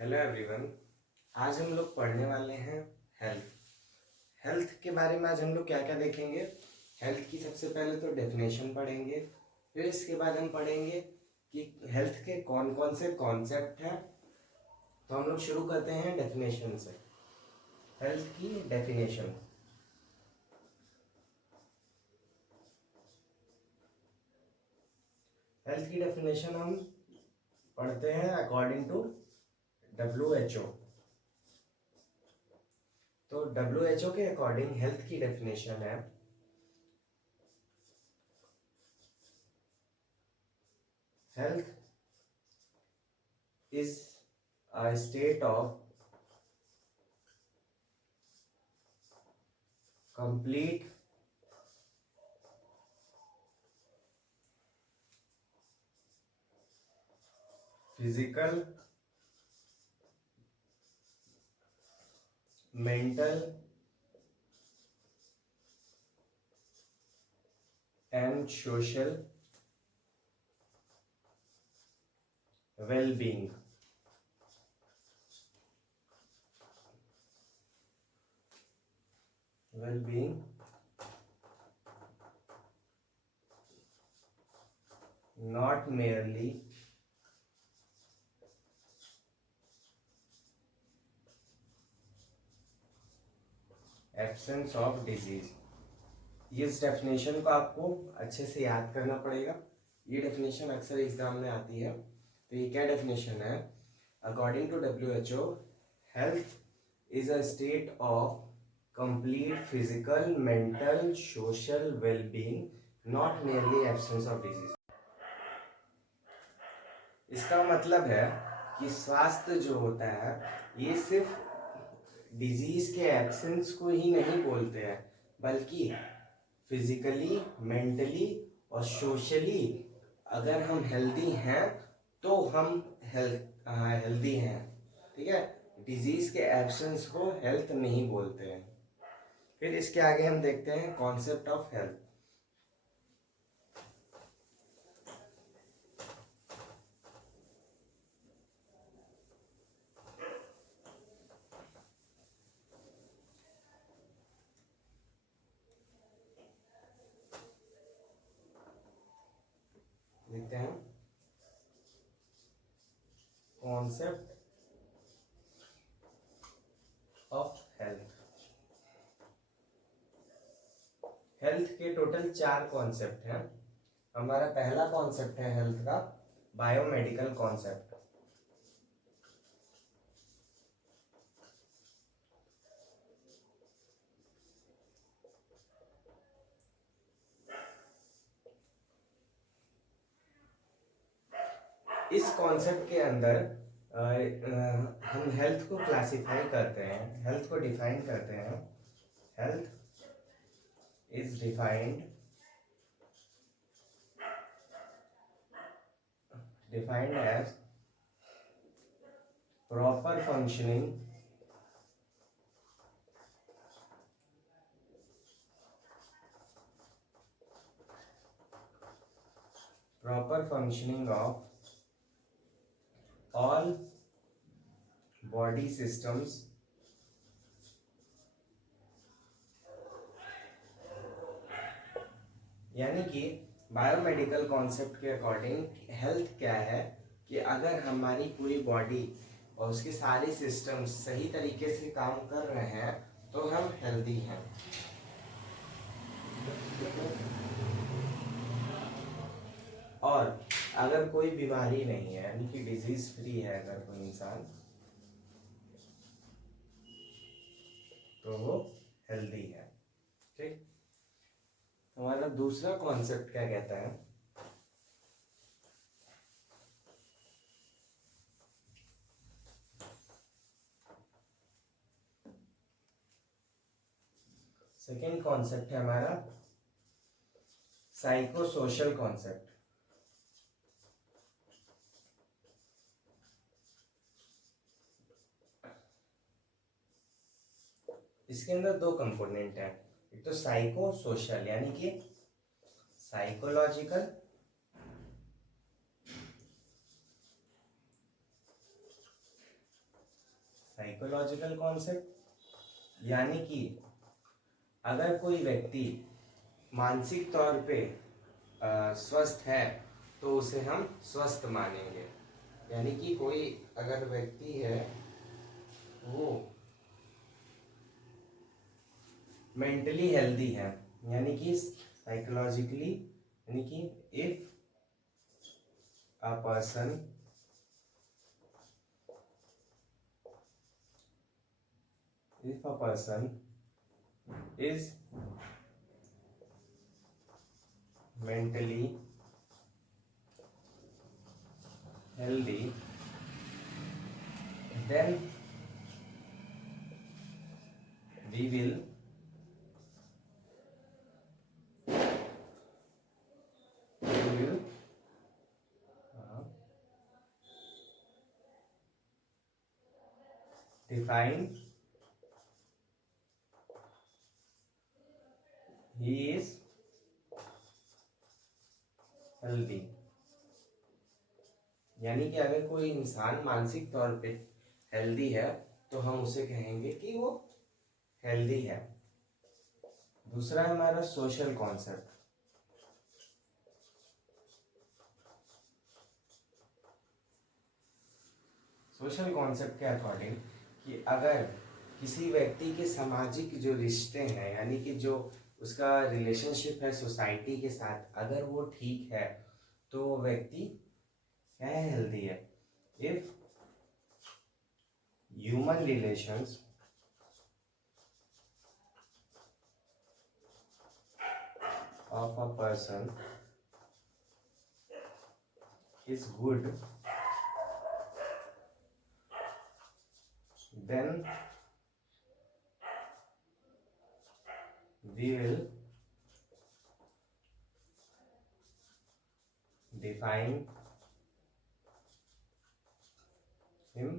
Hello everyone. आज हम लोग पढ़ने वाले हैं हेल्थ। हेल्थ के बारे में आज हम लोग क्या क्या देखेंगे। हेल्थ की सबसे पहले तो डेफिनेशन पढ़ेंगे, फिर इसके बाद हम पढ़ेंगे कि हेल्थ के कौन कौन से कॉन्सेप्ट हैं। तो हम लोग शुरू करते हैं डेफिनेशन से। हेल्थ की डेफिनेशन। हेल्थ की डेफिनेशन हम पढ़ते हैं अकॉर्डिंग टू WHO। तो WHO के अकॉर्डिंग हेल्थ की डेफिनेशन है health is a state of complete physical, mental and social well-being. Well-being not merely absence of disease। इस डेफिनेशन को आपको अच्छे से याद करना पड़ेगा। ये डेफिनेशन अक्सर एग्जाम में आती है। तो ये क्या डेफिनेशन है? According to WHO, health is a state of complete physical, mental, social wellbeing, not merely absence of disease. इसका मतलब है कि स्वास्थ्य जो होता है ये सिर्फ डिजीज के एब्सेंस को ही नहीं बोलते हैं, बल्कि फिजिकली, मेंटली और सोशली अगर हम हेल्दी हैं तो हम हेल्दी हैं। ठीक है, डिजीज के एब्सेंस को हेल्थ नहीं बोलते हैं। फिर इसके आगे हम देखते हैं कॉन्सेप्ट ऑफ हेल्थ। देखते हैं कॉन्सेप्ट ऑफ हेल्थ। हेल्थ के टोटल 4 कॉन्सेप्ट हैं। हमारा पहला कॉन्सेप्ट है हेल्थ का बायोमेडिकल कॉन्सेप्ट। इस कॉन्सेप्ट के अंदर हम हेल्थ को क्लासिफाई करते हैं, हेल्थ को डिफाइन करते हैं। Health is defined as proper functioning of all body systems यानी कि बायोमेडिकल कॉन्सेप्ट के अकॉर्डिंग हेल्थ क्या है कि अगर हमारी पूरी बॉडी और उसके सारे सिस्टम्स सही तरीके से काम कर रहे हैं तो हम हेल्दी हैं। और अगर कोई बीमारी नहीं है यानी कि डिजीज फ्री है अगर कोई इंसान, तो वो हेल्दी है। ठीक, हमारा दूसरा कॉन्सेप्ट क्या कहता है? सेकेंड कॉन्सेप्ट है हमारा साइको सोशल कॉन्सेप्ट। इसके अंदर 2 कंपोनेंट हैं। एक तो साइको सोशल यानी कि साइकोलॉजिकल साइकोलॉजिकल कॉन्सेप्ट यानी कि अगर कोई व्यक्ति मानसिक तौर पे स्वस्थ है तो उसे हम स्वस्थ मानेंगे। यानी कि कोई अगर व्यक्ति है वो मेंटली हेल्दी है, यानी कि साइकोलॉजिकली, यानी कि if a person is mentally healthy, then we will uh, define he is healthy। यानी कि अगर कोई इंसान मानसिक तौर पे हेल्दी है तो हम उसे कहेंगे कि वो हेल्दी है। दूसरा है हमारा सोशल कॉन्सेप्ट। सोशल कॉन्सेप्ट के अकॉर्डिंग कि अगर किसी व्यक्ति के सामाजिक जो रिश्ते हैं, यानी कि जो उसका रिलेशनशिप है सोसाइटी के साथ, अगर वो ठीक है तो वो व्यक्ति क्या है, हेल्दी है। If human relations of a person is good, then we will define him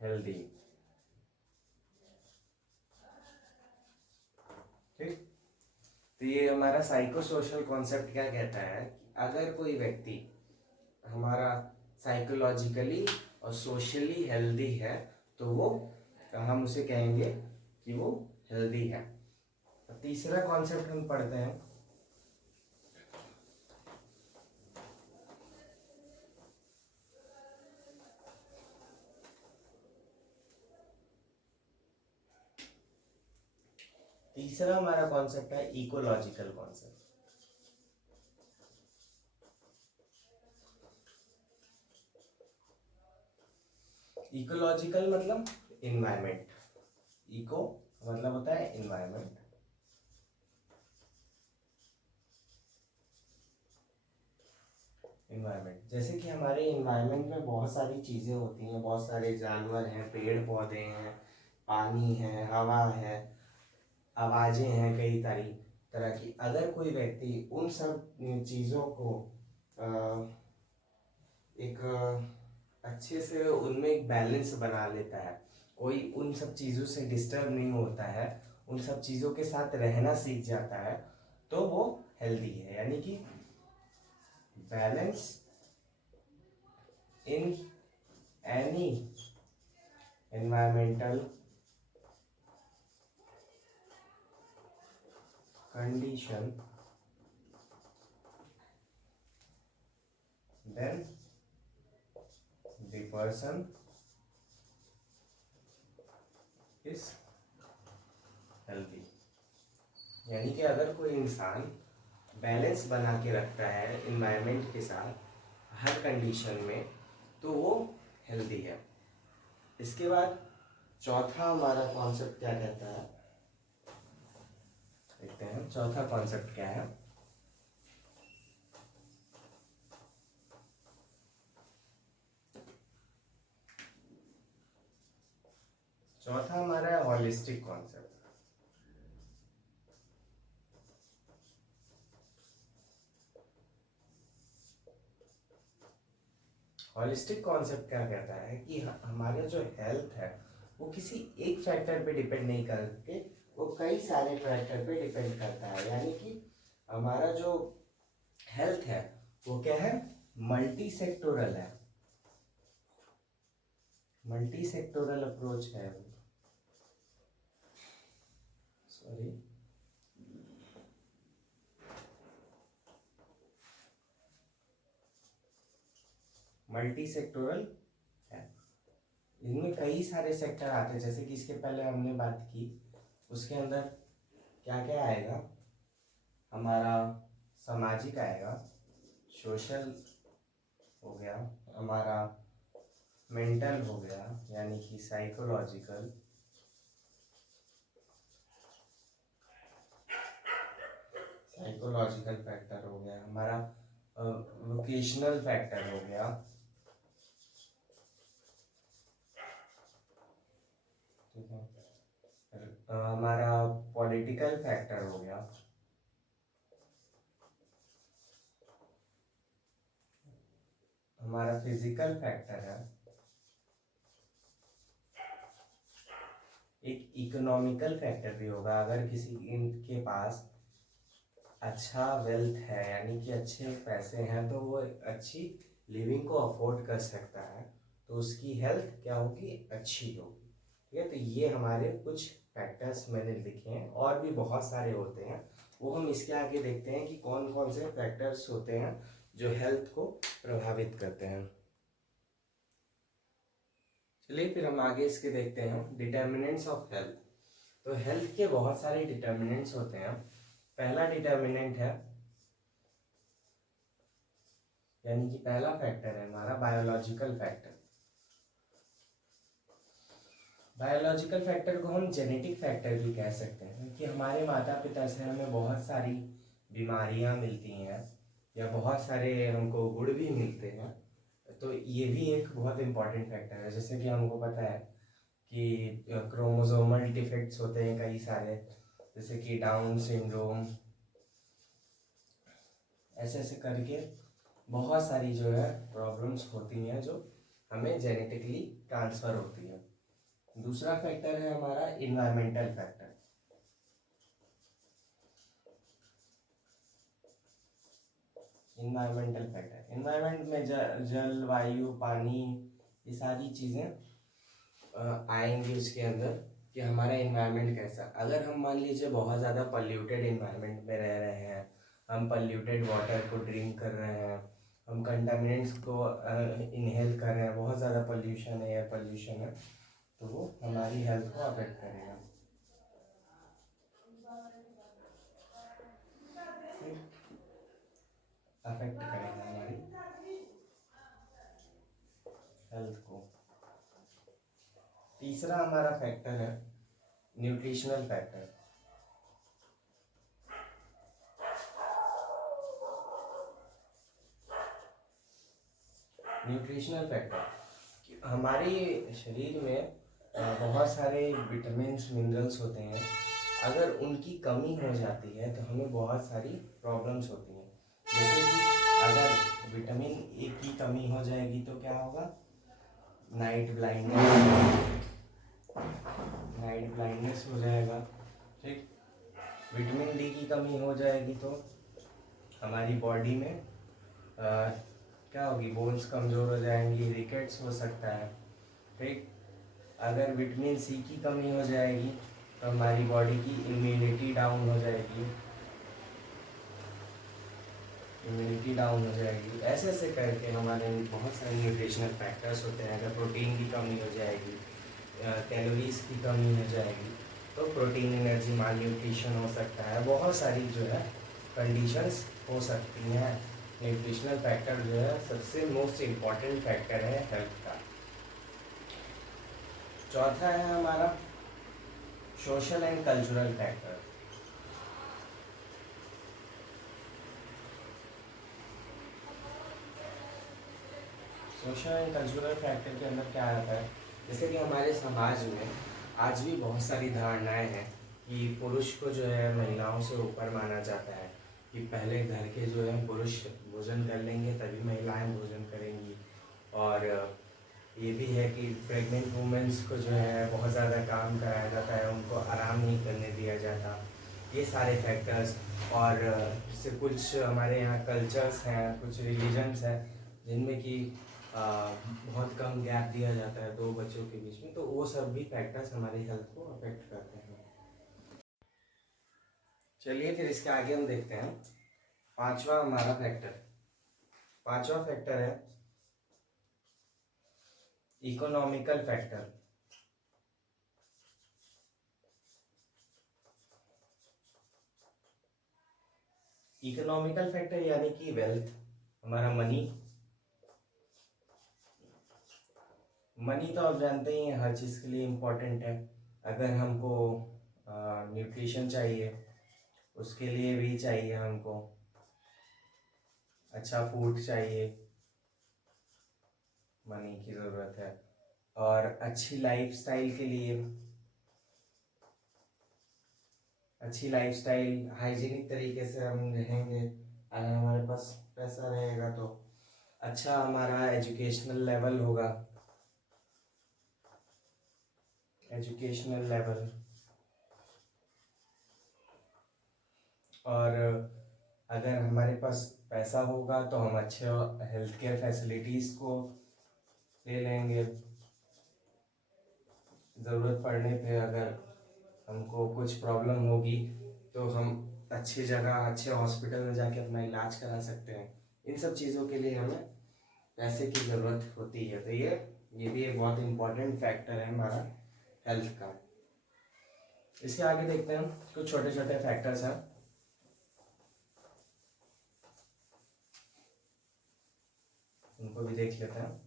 healthy। ठीक, तो ये हमारा साइको सोशल कॉन्सेप्ट क्या कहता है कि अगर कोई व्यक्ति हमारा साइकोलॉजिकली और सोशली हेल्दी है तो वो हम उसे कहेंगे कि वो हेल्दी है। तीसरा कॉन्सेप्ट हम पढ़ते हैं, तीसरा हमारा कॉन्सेप्ट है इकोलॉजिकल कॉन्सेप्ट। इकोलॉजिकल मतलब इन्वायरमेंट, इको मतलब होता है इन्वायरमेंट। इन्वायरमेंट जैसे कि हमारे इन्वायरमेंट में बहुत सारी चीज़ें होती हैं, बहुत सारे जानवर हैं, पेड़ पौधे हैं, पानी है, हवा है, आवाज़ें हैं कई तरह की। अगर कोई व्यक्ति उन सब चीज़ों को एक अच्छे से उनमें एक बैलेंस बना लेता है, कोई उन सब चीज़ों से डिस्टर्ब नहीं होता है, उन सब चीज़ों के साथ रहना सीख जाता है, तो वो हेल्दी है। यानी कि balance in any environmental condition, then the person is healthy। यानी कि अगर कोई इंसान बैलेंस बना के रखता है इन्वायरमेंट के साथ हर कंडीशन में तो वो हेल्दी है। इसके बाद चौथा हमारा कॉन्सेप्ट क्या कहता है, देखते हैं चौथा कॉन्सेप्ट क्या है। चौथा हमारा है हॉलिस्टिक कॉन्सेप्ट। हॉलिस्टिक कॉन्सेप्ट क्या कहता है कि हमारा जो हेल्थ है वो किसी एक फैक्टर पे डिपेंड नहीं करके वो कई सारे फैक्टर पे डिपेंड करता है। यानी कि हमारा जो हेल्थ है वो क्या है, मल्टी सेक्टोरल है। मल्टी सेक्टोरल अप्रोच है, सॉरी, मल्टी सेक्टोरल है। इनमें कई सारे सेक्टर आते हैं, जैसे कि इसके पहले हमने बात की, उसके अंदर क्या क्या आएगा, हमारा सामाजिक आएगा, सोशल हो गया, हमारा मेंटल हो गया यानी कि साइकोलॉजिकल, फैक्टर हो गया, हमारा वोकेशनल फैक्टर हो गया, ठीक है, हमारा पॉलिटिकल फैक्टर हो गया, हमारा फिजिकल फैक्टर है, एक इकोनॉमिकल फैक्टर भी होगा, अगर किसी इनके पास अच्छा वेल्थ है यानी कि अच्छे पैसे हैं तो वो अच्छी लिविंग को अफोर्ड कर सकता है, तो उसकी हेल्थ क्या होगी, अच्छी होगी, ठीक है। तो ये हमारे कुछ फैक्टर्स मैंने लिखे हैं, और भी बहुत सारे होते हैं, वो हम इसके आगे देखते हैं कि कौन कौन से फैक्टर्स होते हैं जो हेल्थ को प्रभावित करते हैं। चलिए फिर हम आगे इसके देखते हैं डिटर्मिनेंट्स ऑफ हेल्थ। तो हेल्थ के बहुत सारे डिटर्मिनेंट्स होते हैं। पहला डिटर्मिनेंट है यानी कि पहला फैक्टर है हमारा बायोलॉजिकल फैक्टर। बायोलॉजिकल फैक्टर को हम जेनेटिक फैक्टर भी कह सकते हैं कि हमारे माता पिता से हमें बहुत सारी बीमारियां मिलती हैं या बहुत सारे हमको गुण भी मिलते हैं, तो ये भी एक बहुत इम्पॉर्टेंट फैक्टर है। जैसे कि हमको पता है कि क्रोमोसोमल डिफेक्ट्स होते हैं कई सारे, जैसे कि डाउन सिंड्रोम, ऐसे ऐसे करके बहुत सारी जो है प्रॉब्लम्स होती हैं जो हमें जेनेटिकली ट्रांसफ़र होती है। दूसरा फैक्टर है हमारा इन्वायरमेंटल फैक्टर। इन्वायरमेंट में जल, वायु, पानी, ये सारी चीज़ें आएंगी उसके अंदर कि हमारा इन्वायरमेंट कैसा। अगर हम मान लीजिए बहुत ज़्यादा पॉल्यूटेड इन्वायरमेंट में रह रहे हैं, हम पॉल्यूटेड वाटर को ड्रिंक कर रहे हैं, हम कंटामिनेंट्स को इनहेल कर रहे हैं, बहुत ज़्यादा पोल्यूशन है, एयर पोल्यूशन है, तो वो हमारी हेल्थ को अफेक्ट करेगा। हमारी हेल्थ को। तीसरा हमारा फैक्टर है न्यूट्रिशनल फैक्टर। न्यूट्रिशनल फैक्टर हमारे शरीर में बहुत सारे विटामिन मिनरल्स होते हैं, अगर उनकी कमी हो जाती है तो हमें बहुत सारी प्रॉब्लम्स होती हैं। जैसे कि अगर विटामिन ए की कमी हो जाएगी तो क्या होगा, नाइट ब्लाइंडनेस हो जाएगा, ठीक। विटामिन डी की कमी हो जाएगी तो हमारी बॉडी में क्या होगी, बोन्स कमज़ोर हो जाएंगी, रिकेट्स हो सकता है, ठीक। अगर विटामिन सी की कमी हो जाएगी तो हमारी बॉडी की इम्यूनिटी डाउन हो जाएगी, ऐसे ऐसे करके हमारे बहुत सारे न्यूट्रिशनल फैक्टर्स होते हैं। अगर प्रोटीन की कमी हो जाएगी, कैलोरीज की कमी हो जाएगी तो प्रोटीन एनर्जी माल न्यूट्रिशन हो सकता है, बहुत सारी जो है कंडीशंस हो सकती हैं। न्यूट्रिशनल फैक्टर जो है सबसे मोस्ट इम्पॉर्टेंट फैक्टर है हेल्थ का। चौथा है हमारा social and cultural factor. Social and cultural factor के अंदर क्या आता है, जैसे कि हमारे समाज में आज भी बहुत सारी धारणाएं हैं कि पुरुष को जो है महिलाओं से ऊपर माना जाता है, कि पहले घर के जो है पुरुष भोजन कर लेंगे तभी महिलाएं भोजन करेंगी, और ये भी है कि प्रेग्नेंट वुमेंस को जो है बहुत ज़्यादा काम कराया जाता है, उनको आराम नहीं करने दिया जाता। ये सारे फैक्टर्स, और जैसे कुछ हमारे यहाँ कल्चर्स हैं, कुछ रिलीजन्स हैं जिनमें कि बहुत कम गैप दिया जाता है दो बच्चों के बीच में, तो वो सब भी फैक्टर्स हमारी हेल्थ को अफेक्ट करते हैं। चलिए फिर इसके आगे हम देखते हैं पांचवा हमारा फैक्टर। पांचवा फैक्टर है इकोनॉमिकल फैक्टर। इकोनॉमिकल फैक्टर यानी कि वेल्थ, हमारा मनी। मनी तो आप जानते ही हैं हर चीज़ के लिए इम्पोर्टेंट है। अगर हमको न्यूट्रिशन चाहिए, उसके लिए भी चाहिए हमको अच्छा फूड चाहिए, मनी की ज़रूरत है। और अच्छी लाइफस्टाइल के लिए, अच्छी लाइफस्टाइल हाइजीनिक तरीके से हम रहेंगे, अगर हमारे पास पैसा रहेगा तो अच्छा हमारा एजुकेशनल लेवल होगा, एजुकेशनल लेवल। और अगर हमारे पास पैसा होगा तो हम अच्छे हेल्थ केयर फैसिलिटीज़ को ले लेंगे। ज़रूरत पड़ने पे अगर हमको कुछ प्रॉब्लम होगी तो हम अच्छी जगह, अच्छे हॉस्पिटल में जाके अपना इलाज करा सकते हैं। इन सब चीज़ों के लिए हमें पैसे की ज़रूरत होती है। तो ये भी एक बहुत इम्पोर्टेंट फैक्टर है हमारा हेल्थ का। इसके आगे देखते हैं कुछ छोटे छोटे फैक्टर्स हैं। उनको भी देख लेते हैं।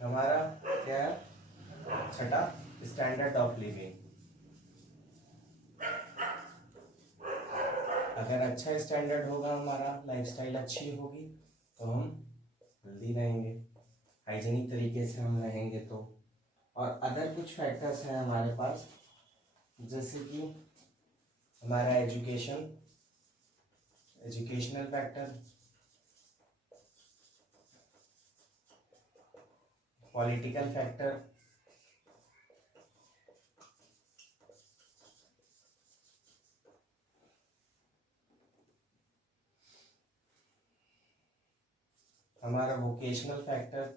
हमारा क्या है छठा, स्टैंडर्ड ऑफ लिविंग। अगर अच्छा स्टैंडर्ड होगा, हमारा लाइफस्टाइल अच्छी होगी तो हम हेल्दी रहेंगे, हाइजीनिक तरीके से हम रहेंगे तो। और अदर कुछ फैक्टर्स हैं हमारे पास, जैसे कि हमारा education, educational factor, political factor, हमारा वोकेशनल फैक्टर,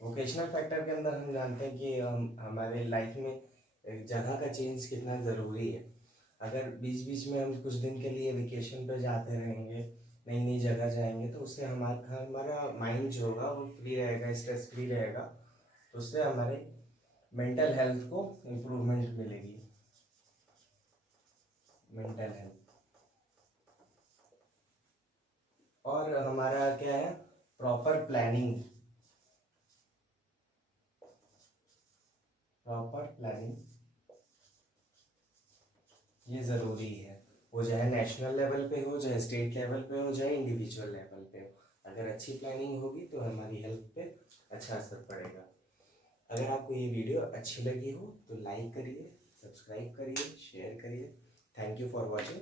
वोकेशनल फैक्टर के अंदर हम जानते हैं कि हमारे लाइफ में एक जगह का चेंज कितना ज़रूरी है। अगर बीच बीच में हम कुछ दिन के लिए वेकेशन पे जाते रहेंगे, नई नई जगह जाएंगे, तो उससे हमारा हमारा माइंड जो होगा वो फ्री रहेगा, स्ट्रेस फ्री रहेगा, तो उससे हमारे मेंटल हेल्थ को इम्प्रूवमेंट मिलेगी, मेंटल हेल्थ। और हमारा क्या है प्रॉपर प्लानिंग, प्रॉपर प्लानिंग ये ज़रूरी है। वो चाहे नेशनल लेवल पे हो, चाहे स्टेट लेवल पे हो, चाहे इंडिविजुअल लेवल पे हो। अगर अच्छी प्लानिंग होगी तो हमारी हेल्थ पे अच्छा असर पड़ेगा। अगर आपको ये वीडियो अच्छी लगी हो तो लाइक करिए, सब्सक्राइब करिए, शेयर करिए। Thank you for watching.